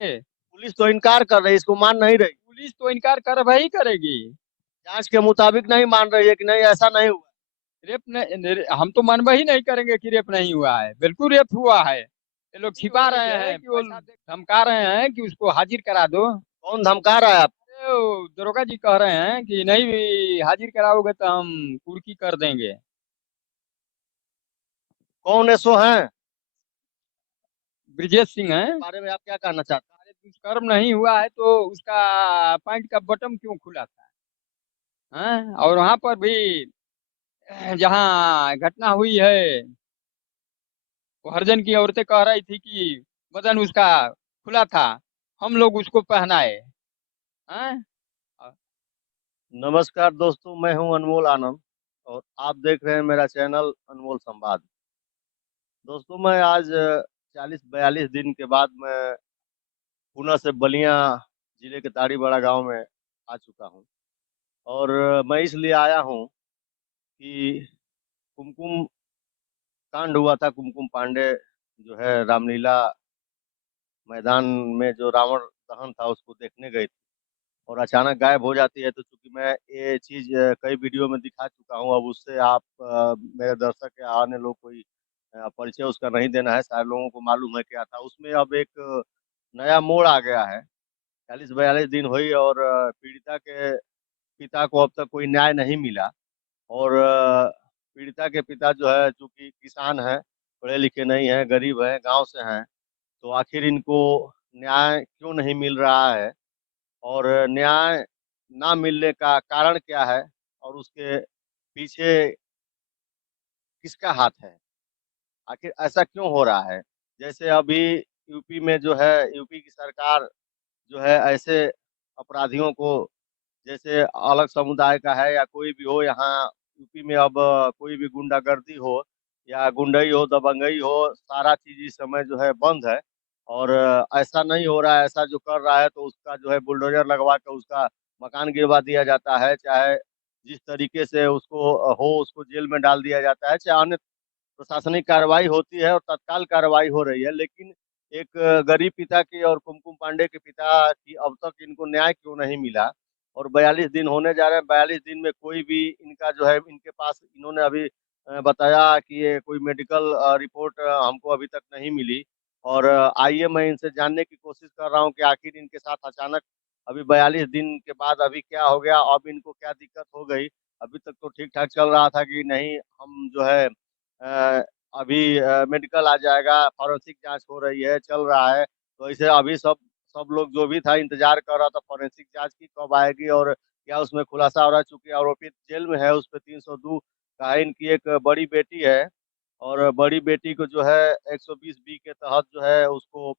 Police तो इनकार कर रही है, इसको मान नहीं रही। पुलिस तो इनकार कर वही करेगी। जांच के मुताबिक नहीं मान रही है कि नहीं ऐसा नहीं हुआ। रेप नहीं, हम तो मनवा ही नहीं करेंगे कि रेप नहीं हुआ है, बिल्कुल रेप हुआ है। ये लोग नहीं छिपा हो रही रहे है हैं कि वो पैसा दे। धमका रहे हैं कि उसको हाजिर करा दो। कौन धमका रहा है आप? अरे वो दरोगा जी कह रहे हैं कि नहीं भी हाजिर कराओगे तो हम कुर्की कर देंगे। कौन ऐसो हैं? ब्रिजेश सिंह है। बारे में आप क्या कहना चाहते अरे दुष्कर्म नहीं हुआ है तो उसका पैंट का बटन क्यों खुला था? हैं? और वहां पर भी जहाँ घटना हुई है, वो हरिजन की औरतें कह रही थी कि बदन उसका खुला था, हम लोग उसको पहनाए। हैं? हैं? नमस्कार दोस्तों, मैं हूं अनमोल आनंद और आप देख रहे हैं मेरा चैनल अनमोल संवाद। दोस्तों, मैं आज 40-42 दिन के बाद मैं पुनः से बलिया जिले के ताड़ीबड़ा गांव में आ चुका हूं। और मैं इसलिए आया हूं कि कुमकुम कांड हुआ था। कुमकुम पांडे जो है रामलीला मैदान में जो रावण दहन था उसको देखने गई थी और अचानक गायब हो जाती है। तो चूंकि मैं ये चीज कई वीडियो में दिखा चुका हूँ, अब उससे आप मेरे दर्शक या अन्य लोग कोई परिचय उसका नहीं देना है। सारे लोगों को मालूम है क्या था उसमें। अब एक नया मोड़ आ गया है। 40-42 दिन हुई और पीड़िता के पिता को अब तक कोई न्याय नहीं मिला। और पीड़िता के पिता जो है चूंकि किसान है, पढ़े लिखे नहीं है, गरीब है, गांव से हैं, तो आखिर इनको न्याय क्यों नहीं मिल रहा है और न्याय ना मिलने का कारण क्या है और उसके पीछे किसका हाथ है? आखिर ऐसा क्यों हो रहा है? जैसे अभी यूपी में जो है, यूपी की सरकार जो है ऐसे अपराधियों को, जैसे अलग समुदाय का है या कोई भी हो, यहाँ यूपी में अब कोई भी गुंडागर्दी हो या गुंडई हो, दबंगई हो, सारा चीज इस समय जो है बंद है। और ऐसा नहीं हो रहा है। ऐसा जो कर रहा है तो उसका जो है बुलडोजर लगवा के उसका मकान गिरवा दिया जाता है, चाहे जिस तरीके से उसको हो उसको जेल में डाल दिया जाता है, चाहे अन्य प्रशासनिक कार्रवाई होती है और तत्काल कार्रवाई हो रही है। लेकिन एक गरीब पिता की और कुमकुम पांडे के पिता की अब तक इनको न्याय क्यों नहीं मिला? और 42 दिन होने जा रहे हैं, 42 दिन में कोई भी इनका जो है इनके पास, इन्होंने अभी बताया कि ये कोई मेडिकल रिपोर्ट हमको अभी तक नहीं मिली। और आइए मैं इनसे जानने की कोशिश कर रहा हूँ कि आखिर इनके साथ अचानक अभी 42 दिन के बाद अभी क्या हो गया, अब इनको क्या दिक्कत हो गई। अभी तक तो ठीक ठाक चल रहा था कि नहीं हम जो है अ, अभी मेडिकल आ जाएगा, फॉरेंसिक जांच हो रही है, चल रहा है। तो ऐसे अभी सब सब लोग जो भी था इंतजार कर रहा था फॉरेंसिक जांच की कब आएगी और क्या उसमें खुलासा हो रहा है। चूंकि आरोपित जेल में है, उस पर 302 का है। इनकी एक बड़ी बेटी है और बड़ी बेटी को जो है 120 बी के तहत जो है उसको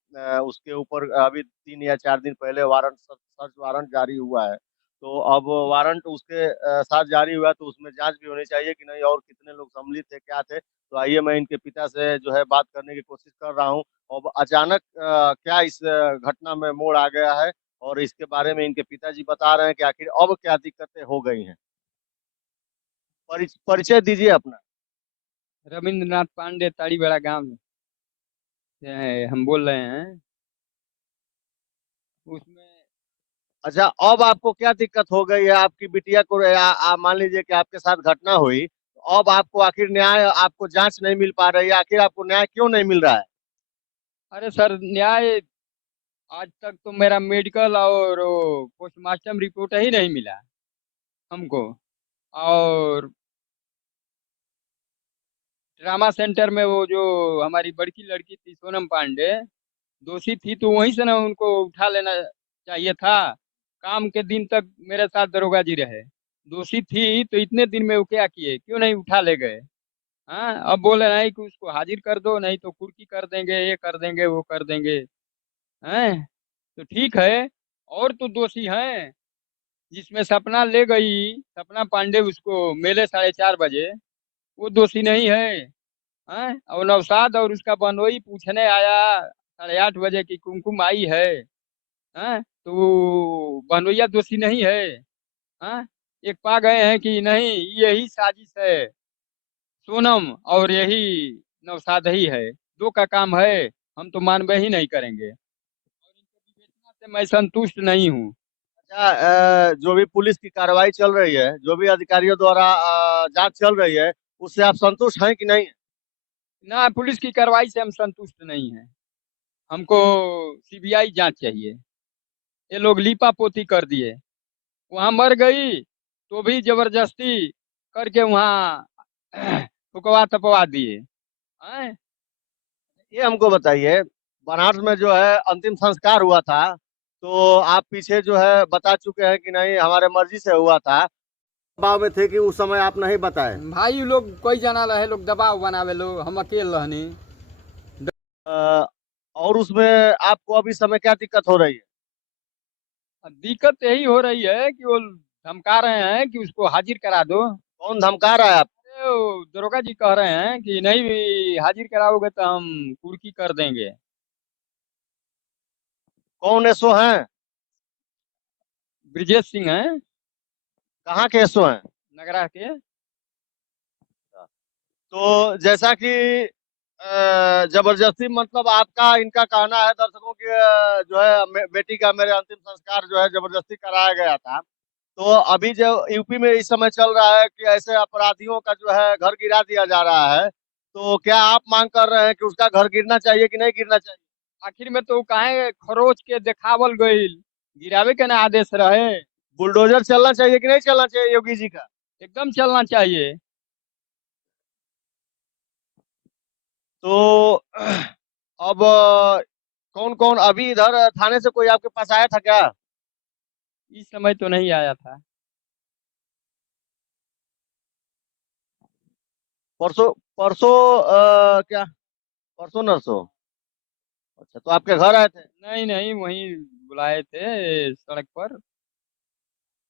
उसके ऊपर अभी 3 या 4 दिन पहले वारंट, सर्च वारंट जारी हुआ है। तो अब वारंट उसके साथ जारी हुआ है तो उसमें जांच भी होनी चाहिए कि नहीं और कितने लोग सम्मिलित थे, क्या थे। तो आइए मैं इनके पिता से जो है बात करने की कोशिश कर रहा हूँ। और अचानक क्या इस घटना में मोड़ आ गया है और इसके बारे में इनके पिताजी बता रहे हैं कि आखिर अब क्या दिक्कतें हो गई हैं। परिचय दीजिए अपना। रविंद्रनाथ पांडे, ताड़ीबेड़ा गांव से हम बोल रहे हैं। उसमें अच्छा, अब आपको क्या दिक्कत हो गई है? आपकी बिटिया को मान लीजिए कि आपके साथ घटना हुई, तो अब आपको आखिर न्याय, आपको जांच नहीं मिल पा रही है, आखिर आपको न्याय क्यों नहीं मिल रहा है? अरे सर, न्याय आज तक तो मेरा मेडिकल और पोस्टमार्टम रिपोर्ट ही नहीं मिला हमको। और ड्रामा सेंटर में वो जो हमारी बड़की लड़की थी सोनम पांडे, दोषी थी तो वहीं से ना उनको उठा लेना चाहिए था। काम के दिन तक मेरे साथ दरोगा जी रहे। दोषी थी तो इतने दिन में वो क्या किए, क्यों नहीं उठा ले गए? हाँ, अब बोले नहीं कि उसको हाजिर कर दो, नहीं तो कुर्की कर देंगे, ये कर देंगे, वो कर देंगे। हैं? तो ठीक है। और तो दोषी हैं, जिसमें सपना ले गई, सपना पांडे उसको मेले 4:30 बजे, वो दोषी नहीं है। हैं? और नौशाद और उसका बंदोई पूछने आया 8:30 बजे की कुमकुम आई है। हैं? तो वो बंदोइया दोषी नहीं है। हाँ, एक पा गए हैं कि नहीं यही साजिश है, सोनम और यही नौशाद ही है, दो का काम है, हम तो मानवे ही नहीं करेंगे। से मैं संतुष्ट नहीं हूँ। अच्छा, जो भी पुलिस की कार्रवाई चल रही है, जो भी अधिकारियों द्वारा जांच चल रही है, उससे आप संतुष्ट हैं कि नहीं? ना, पुलिस की कार्रवाई से हम संतुष्ट नहीं हैं। हमको सीबीआई जांच चाहिए। ये लोग लीपा पोती कर दिए। वहां मर गई तो भी जबरदस्ती करके वहां फुकवा तपवा दिए। हैं? ये हमको बताइए, बनारस में जो है अंतिम संस्कार हुआ था, तो आप पीछे जो है बता चुके हैं कि नहीं हमारे मर्जी से हुआ था, दबाव में थे कि उस समय आप नहीं बताए। भाई लोग कोई जना रहे, लोग दबाव बनावे लो, हम अकेले रहनी। अ, और उसमें आपको अभी समय क्या दिक्कत हो रही है? दिक्कत यही हो रही है कि वो धमका रहे हैं कि उसको हाजिर करा दो। कौन धमका रहा है आप? अरे वो दरोगा जी कह रहे हैं कि नहीं भी हाजिर कराओगे तो हम कुर्की कर देंगे। कौन एसओ हैं? ब्रिजेश सिंह हैं, कहाँ के एसओ हैं? नगरा के। तो जैसा कि जबरदस्ती, मतलब आपका इनका कहना है दर्शकों की, जो है बेटी का मेरे अंतिम संस्कार जो है जबरदस्ती कराया गया था। तो अभी जो यूपी में इस समय चल रहा है कि ऐसे अपराधियों का जो है घर गिरा दिया जा रहा है, तो क्या आप मांग कर रहे हैं कि उसका घर गिरना चाहिए कि नहीं गिरना चाहिए? आखिर में तो काहे खरोच के देखावल गईल, गिरावे के ना आदेश रहे। बुलडोजर चलना चाहिए कि नहीं चलना चाहिए योगी जी का? एकदम चलना चाहिए। तो अब कौन कौन अभी इधर थाने से कोई आपके पास आया था क्या? इस समय तो नहीं आया था। परसों परसों क्या, परसों नरसों? अच्छा, तो आपके घर आए थे? नहीं नहीं, वहीं बुलाए थे सड़क पर।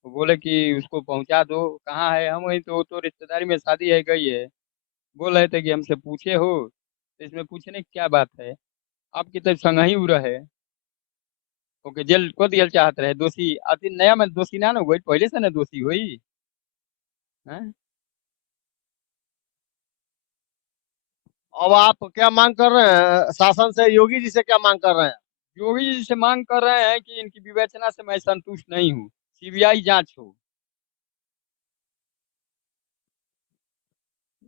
वो बोले कि उसको पहुंचा दो। कहाँ है? हम वहीं, तो वो तो रिश्तेदारी में शादी है, गई है। बोल रहे थे कि हमसे पूछे हो, तो इसमें पूछने की क्या बात है? आपकी तो संग ही उड़ है। ओके, जेल को दियल चाहत रहे दोषी। आती नया में दोषी ना हुई, पहले से ना दोषी हुई। हैं? अब आप क्या मांग कर रहे हैं शासन से, योगी जी से क्या मांग कर रहे हैं? योगी जी से मांग कर रहे हैं कि इनकी विवेचना से मैं संतुष्ट नहीं हूँ, सीबीआई जांच हो।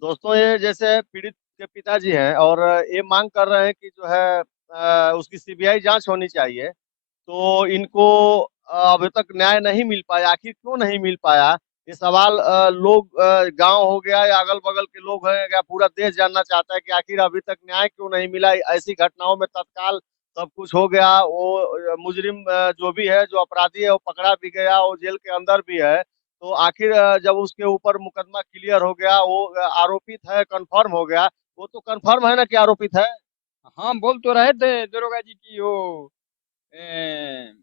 दोस्तों, ये जैसे पीड़ित के पिताजी हैं और ये मांग कर रहे हैं कि जो है उसकी सीबीआई जांच होनी चाहिए, तो इनको अभी तक न्याय नहीं मिल पाया। आखिर क्यों नहीं मिल पाया, ये सवाल लोग, गांव हो गया या अगल बगल के लोग हैं या पूरा देश जानना चाहता है कि आखिर अभी तक न्याय क्यों नहीं मिला। ऐसी घटनाओं में तत्काल सब कुछ हो गया, वो मुजरिम जो भी है, जो अपराधी है, वो पकड़ा भी गया, वो जेल के अंदर भी है। तो आखिर जब उसके ऊपर मुकदमा क्लियर हो गया, वो आरोपित है, कंफर्म हो गया, वो तो कंफर्म है ना कि आरोपित है। हाँ, बोल तो रहे थे दरोगा जी की वो ए,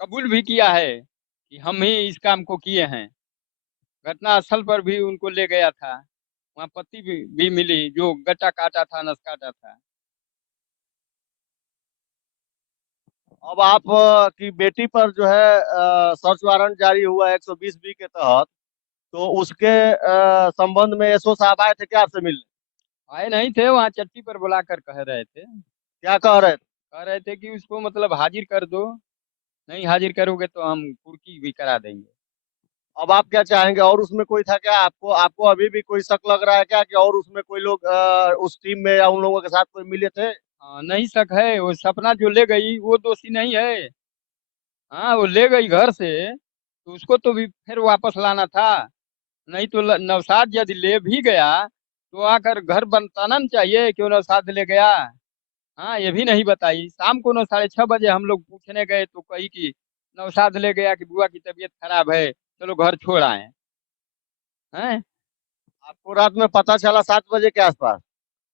कबूल भी किया है कि हम ही इस काम को किए हैं। घटना स्थल पर भी उनको ले गया था। वहाँ पत्ती भी मिली जो गट्टा काटा था, नस काटा था। अब आप की बेटी पर जो है सर्च वारंट जारी हुआ है 120 बी के तहत, तो उसके संबंध में एसओ साहब आए थे क्या आपसे मिलने? आए नहीं थे, वहाँ चट्टी पर बुलाकर कह रहे थे। क्या कह रहे थे? कह रहे थे कि उसको मतलब हाजिर कर दो। नहीं हाजिर करोगे तो हम कुर्की भी करा देंगे। अब आप क्या चाहेंगे, और उसमें कोई था क्या? आपको आपको अभी भी कोई शक लग रहा है क्या कि और उसमें कोई लोग उस टीम में या उन लोगों के साथ कोई मिले थे? हाँ, नहीं शक है। वो सपना जो ले गई वो दोषी नहीं है। हाँ, वो ले गई घर से तो उसको तो भी फिर वापस लाना था। नहीं तो नवसाद यदि ले भी गया तो आकर घर बताना न चाहिए क्यों नवसाद ले गया। हाँ, ये भी नहीं बताई। शाम को 9, 6:30 बजे हम लोग पूछने गए तो कही कि नवसाद ले गया कि बुआ की तबीयत खराब है, चलो घर छोड़ आए हैं। आपको रात में पता चला 7 बजे के आसपास,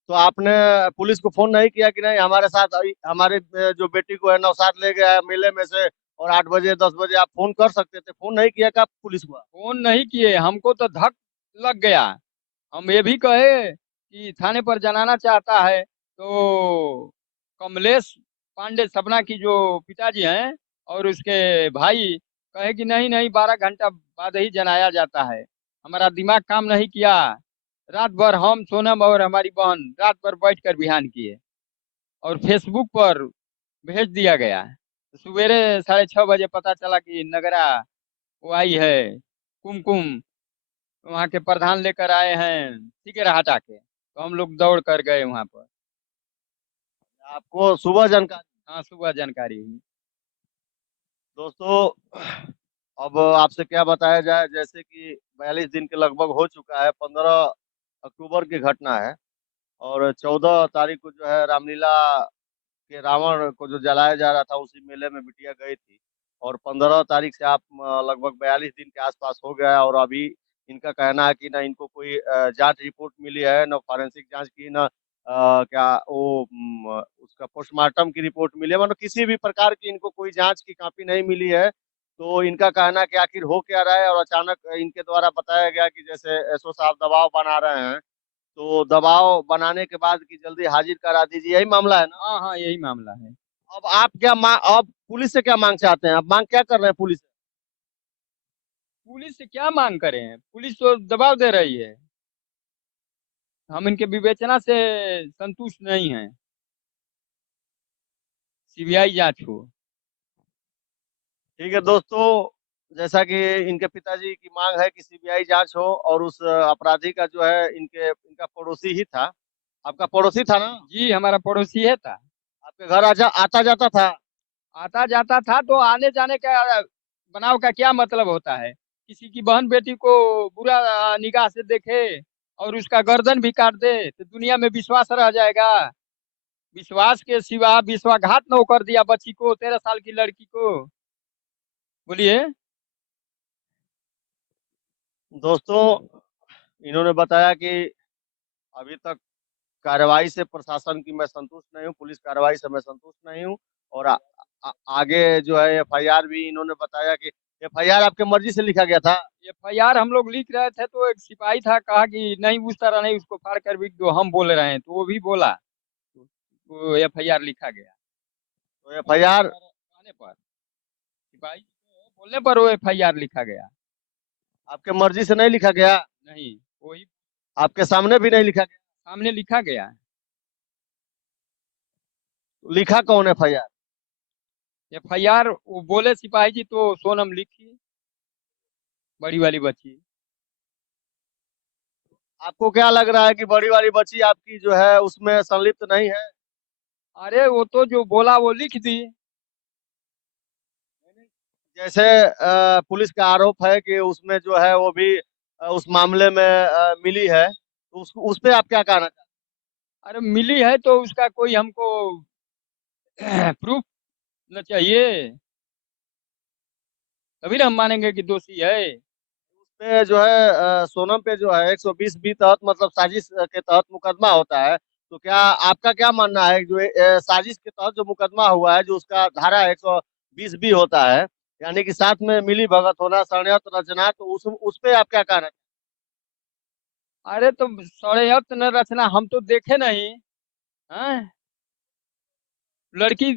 तो आपने पुलिस को फोन नहीं किया कि नहीं हमारे साथ हमारे जो बेटी को है नौसाद ले गया है मेले में से, और 8 बजे 10 बजे आप फोन कर सकते थे, फोन नहीं किया क्या पुलिस को? फोन नहीं किए, हमको तो धक लग गया। हम ये भी कहे कि थाने पर जनाना चाहता है तो कमलेश पांडे सपना की जो पिताजी हैं और उसके भाई कहे कि नहीं नहीं, 12 घंटा बाद ही जनाया जाता है। हमारा दिमाग काम नहीं किया। रात भर हम, सोनम और हमारी बहन रात भर बैठ कर बिहान किए और फेसबुक पर भेज दिया गया। तो सवेरे 6:30 बजे पता चला कि नगरा वो आई है, कुमकुम वहाँ के प्रधान लेकर आए हैं, ठीक है हटा के, तो हम लोग दौड़ कर गए वहाँ पर। आपको सुबह जानकारी? हाँ, सुबह जानकारी हुई। दोस्तों, अब आपसे क्या बताया जाए, जैसे कि 42 दिन के लगभग हो चुका है। 15 अक्टूबर की घटना है और 14 तारीख को जो है रामलीला के रावण को जो जलाया जा रहा था, उसी मेले में बिटिया गई थी। और 15 तारीख से आप लगभग 42 दिन के आसपास हो गया है, और अभी इनका कहना है कि ना इनको कोई जांच रिपोर्ट मिली है, न फॉरेंसिक जांच की, न क्या वो उसका पोस्टमार्टम की रिपोर्ट मिली है, मतलब किसी भी प्रकार की इनको कोई जांच की कॉपी नहीं मिली है। तो इनका कहना है कि आखिर हो क्या रहा है, और अचानक इनके द्वारा बताया गया कि जैसे एसओ साहब दबाव बना रहे हैं, तो दबाव बनाने के बाद कि जल्दी हाजिर करा दीजिए, यही मामला है ना? हाँ हाँ, यही मामला है। अब आप क्या मांग, अब पुलिस से क्या मांग चाहते हैं? आप मांग क्या कर रहे हैं पुलिस से? पुलिस से क्या मांग करें, पुलिस तो दबाव दे रही है। हम इनके विवेचना से संतुष्ट नहीं हैं। सीबीआई जांच हो। ठीक है दोस्तों, जैसा कि इनके पिताजी की मांग है कि सीबीआई जांच हो, और उस अपराधी का जो है इनके इनका पड़ोसी ही था। आपका पड़ोसी था ना? जी, हमारा पड़ोसी है था। आपके घर आता जाता था? आता जाता था, तो आने जाने का बनाव का क्या मतलब होता है? किसी की बहन बेटी को बुरा निगाह से देखे और उसका गर्दन भी काट दे तो दुनिया में विश्वास रह जाएगा? विश्वास के सिवा विश्वासघात न कर दिया बच्ची को, 13 साल की लड़की को। बोलिए। दोस्तों, इन्होंने बताया कि अभी तक कार्रवाई से प्रशासन की मैं संतुष्ट नहीं हूँ, पुलिस कार्रवाई से मैं संतुष्ट नहीं हूँ। और आगे जो है एफआईआर भी इन्होंने बताया कि एफआईआर आपके मर्जी से लिखा गया था। एफआईआर हम लोग लिख रहे थे, तो एक सिपाही था, कहा कि नहीं उस तरह नहीं, उसको फाड़ कर भी दो, हम बोल रहे हैं, तो वो भी बोला, तो एफआईआर लिखा गया। तो एफआईआर आने पर सिपाही के बोलने पर वो एफआईआर लिखा गया। आपके मर्जी से नहीं लिखा गया? नहीं, वही आपके सामने भी नहीं लिखा गया? सामने लिखा गया। तो लिखा कौन एफआईआर? एफआईआर वो बोले सिपाही जी, तो सोनम लिखी, बड़ी वाली बच्ची। आपको क्या लग रहा है कि बड़ी वाली बच्ची आपकी जो है उसमें संलिप्त नहीं है? अरे वो तो जो बोला वो लिख दी। जैसे पुलिस का आरोप है कि उसमें जो है वो भी उस मामले में मिली है, तो उस पे आप क्या कहना चाहते अरे मिली है तो उसका कोई हमको प्रूफ न चाहिए, तभी ना हम मानेंगे कि दोषी है। हैं? पे जो है सोनम पे जो है 120 बी तहत, मतलब साजिश के तहत मुकदमा होता है। तो क्या आपका क्या मानना है, जो साजिश के तहत जो मुकदमा हुआ है, जो उसका धारा 120 बी होता है, यानी कि साथ में मिली भगत होना, षड्यंत्र रचना, तो उस पे आप क्या कहना? अरे तो षड्यंत्र न रचना हम तो देखे नहीं हैं। लड़की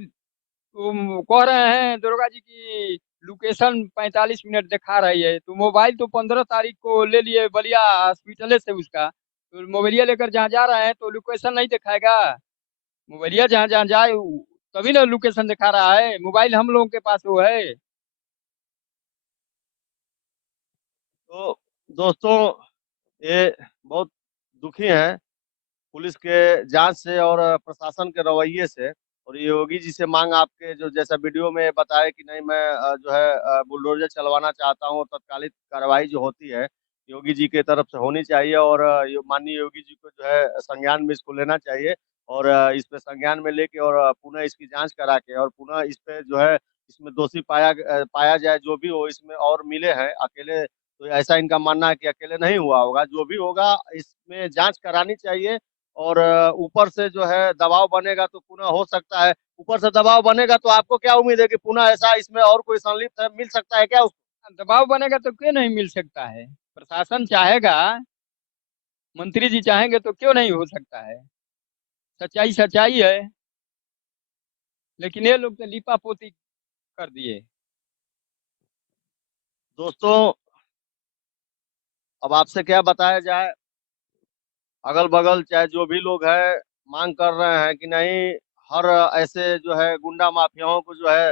कह रहे हैं दुर्गा जी की लोकेशन 45 मिनट दिखा रही है, तो मोबाइल तो 15 तारीख को ले लिए बलिया हॉस्पिटल से उसका, तो मोबाइलिया लेकर जहाँ जा रहे हैं तो लोकेशन नहीं दिखाएगा? मोबाइलिया जहाँ जहाँ जाए तभी ना लोकेशन दिखा रहा है, मोबाइल हम लोगों के पास वो है। तो दोस्तों, ये बहुत दुखी हैं पुलिस के जांच से और प्रशासन के रवैये से। और ये योगी जी से मांग, आपके जो जैसा वीडियो में बताया कि नहीं, मैं जो है बुलडोजर चलवाना चाहता हूँ, तत्कालिक कार्रवाई जो होती है योगी जी की तरफ से होनी चाहिए, और माननीय योगी जी को जो है संज्ञान में इसको लेना चाहिए। और इस पे संज्ञान में लेके और पुनः इसकी जांच करा के, और पुनः इस पे जो है इसमें दोषी पाया जाए, जो भी हो इसमें, और मिले हैं अकेले, तो ऐसा इनका मानना है कि अकेले नहीं हुआ होगा, जो भी होगा इसमें जांच करानी चाहिए। और ऊपर से जो है दबाव बनेगा तो पुनः हो सकता है, ऊपर से दबाव बनेगा तो आपको क्या उम्मीद है कि पुनः ऐसा इसमें और कोई संलिप्त है, मिल सकता है क्या उसको? दबाव बनेगा तो क्यों नहीं मिल सकता है? प्रशासन चाहेगा, मंत्री जी चाहेंगे तो क्यों नहीं हो सकता है? सच्चाई सच्चाई है, लेकिन ये लोग तो लिपा पोती कर दिए। दोस्तों, अब आपसे क्या बताया जाए, अगल बगल चाहे जो भी लोग हैं मांग कर रहे हैं कि नहीं, हर ऐसे जो है गुंडा माफियाओं को जो है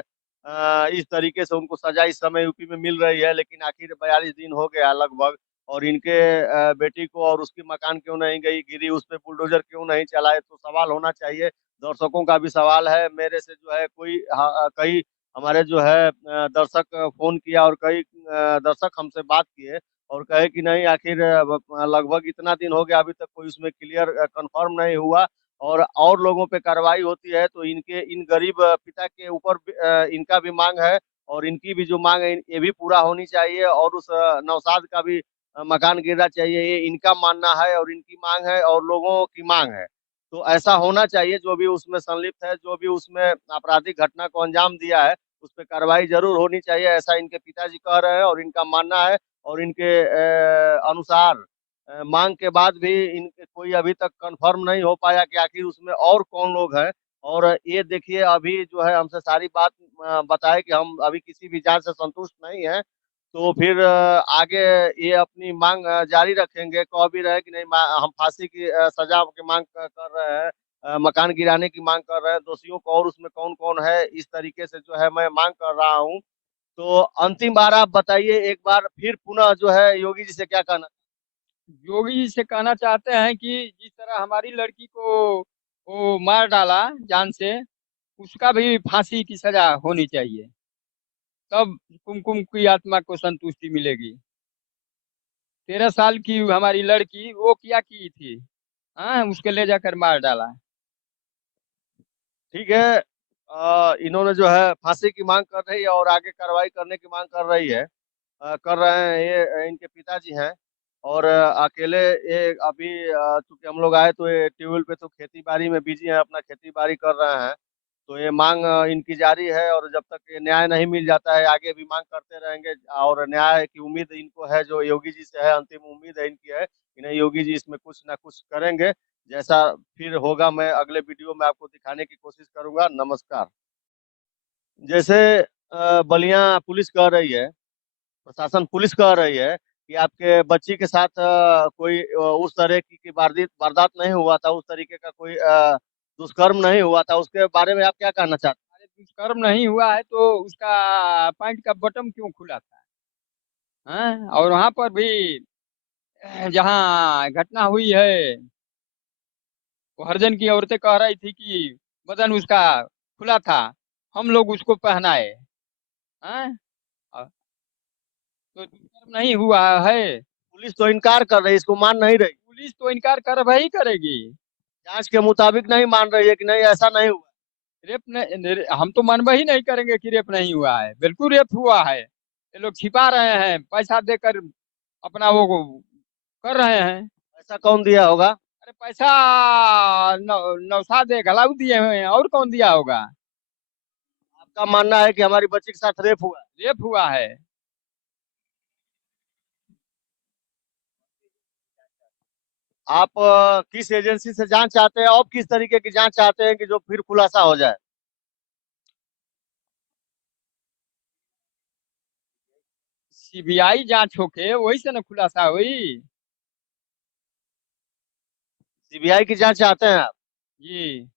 इस तरीके से उनको सजा इस समय यूपी में मिल रही है, लेकिन आखिर 42 दिन हो गया लगभग, और इनके बेटी को और उसकी मकान क्यों नहीं गई गिरी, उस पे बुलडोजर क्यों नहीं चलाए, तो सवाल होना चाहिए। दर्शकों का भी सवाल है, मेरे से जो है कोई कई हमारे जो है दर्शक फोन किया, और कई दर्शक हमसे बात किए और कहे कि नहीं आखिर लगभग इतना दिन हो गया अभी तक कोई उसमें क्लियर कंफर्म नहीं हुआ, और लोगों पे कार्रवाई होती है तो इनके इन गरीब पिता के ऊपर इनका भी मांग है, और इनकी भी जो मांग है ये भी पूरा होनी चाहिए, और उस नौशाद का भी मकान गिरना चाहिए, ये इनका मानना है और इनकी मांग है और लोगों की मांग है। तो ऐसा होना चाहिए, जो भी उसमें संलिप्त है, जो भी उसमें आपराधिक घटना को अंजाम दिया है, उस पर कार्रवाई जरूर होनी चाहिए, ऐसा इनके पिताजी कह रहे हैं और इनका मानना है। और इनके अनुसार मांग के बाद भी इनके कोई अभी तक कंफर्म नहीं हो पाया कि आखिर उसमें और कौन लोग हैं। और ये देखिए अभी जो है हमसे सारी बात बताए कि हम अभी किसी भी जांच से संतुष्ट नहीं है, तो फिर आगे ये अपनी मांग जारी रखेंगे, कह भी रहे कि नहीं हम फांसी की सजा की मांग कर रहे हैं, मकान गिराने की मांग कर रहे हैं, दोषियों को और उसमें कौन कौन है, इस तरीके से जो है मैं मांग कर रहा हूँ। तो अंतिम बार आप बताइए एक बार फिर पुनः जो है योगी जी से क्या कहना। योगी जी से कहना चाहते हैं कि जिस तरह हमारी लड़की को वो मार डाला जान से, उसका भी फांसी की सजा होनी चाहिए। तब कुमकुम की आत्मा को संतुष्टि मिलेगी। 13 साल की हमारी लड़की वो क्या की थी? हाँ, उसके ले जाकर मार डाला। ठीक है, इन्होंने जो है फांसी की मांग कर रही है और आगे कार्रवाई करने की मांग कर रही है, कर रहे हैं, ये इनके पिताजी हैं। और अकेले ये अभी चूंकि हम लोग आए तो ये ट्यूबवेल पे तो खेती बाड़ी में बिजी हैं, अपना खेती बाड़ी कर रहे हैं, तो ये मांग इनकी जारी है, और जब तक ये न्याय नहीं मिल जाता है आगे भी मांग करते रहेंगे, और न्याय की उम्मीद इनको है, जो योगी जी से है, अंतिम उम्मीद है इनकी है कि नहीं योगी जी इसमें कुछ ना कुछ करेंगे। जैसा फिर होगा मैं अगले वीडियो में आपको दिखाने की कोशिश करूंगा। नमस्कार। जैसे बलिया पुलिस कह रही है, प्रशासन पुलिस कह रही है कि आपके बच्ची के साथ कोई उस तरह की वारदात नहीं हुआ था, उस तरीके का कोई दुष्कर्म नहीं हुआ था, उसके बारे में आप क्या कहना चाहते अरे दुष्कर्म नहीं हुआ है तो उसका पैंट का बटन क्यों खुला था? हाँ, और वहां पर भी जहाँ घटना हुई है, वो हरिजन की औरतें कह रही थी कि बदन उसका खुला था, हम लोग उसको पहनाए। हाँ, तो दुष्कर्म नहीं हुआ है। हैं? पुलिस तो इनकार कर रही है, इसको मान नहीं रही, पुलिस तो इनकार कर ही करेगी। जांच के मुताबिक नहीं मान रही है कि नहीं ऐसा नहीं हुआ। रेप हम तो मानवा ही नहीं करेंगे कि रेप नहीं हुआ है, बिल्कुल रेप हुआ है। ये लोग छिपा रहे हैं, पैसा देकर अपना वो कर रहे हैं। ऐसा कौन दिया होगा? अरे पैसा नौशाद घलाऊ दिए हुए हैं, और कौन दिया होगा? आपका मानना है कि हमारी बच्ची के साथ रेप हुआ है? रेप हुआ है। आप किस एजेंसी से जांच चाहते हैं, और किस तरीके की जांच चाहते हैं कि जो फिर खुलासा हो जाए? सीबीआई जांच होके वही से न खुलासा हुई। सीबीआई की जांच चाहते हैं आप? जी।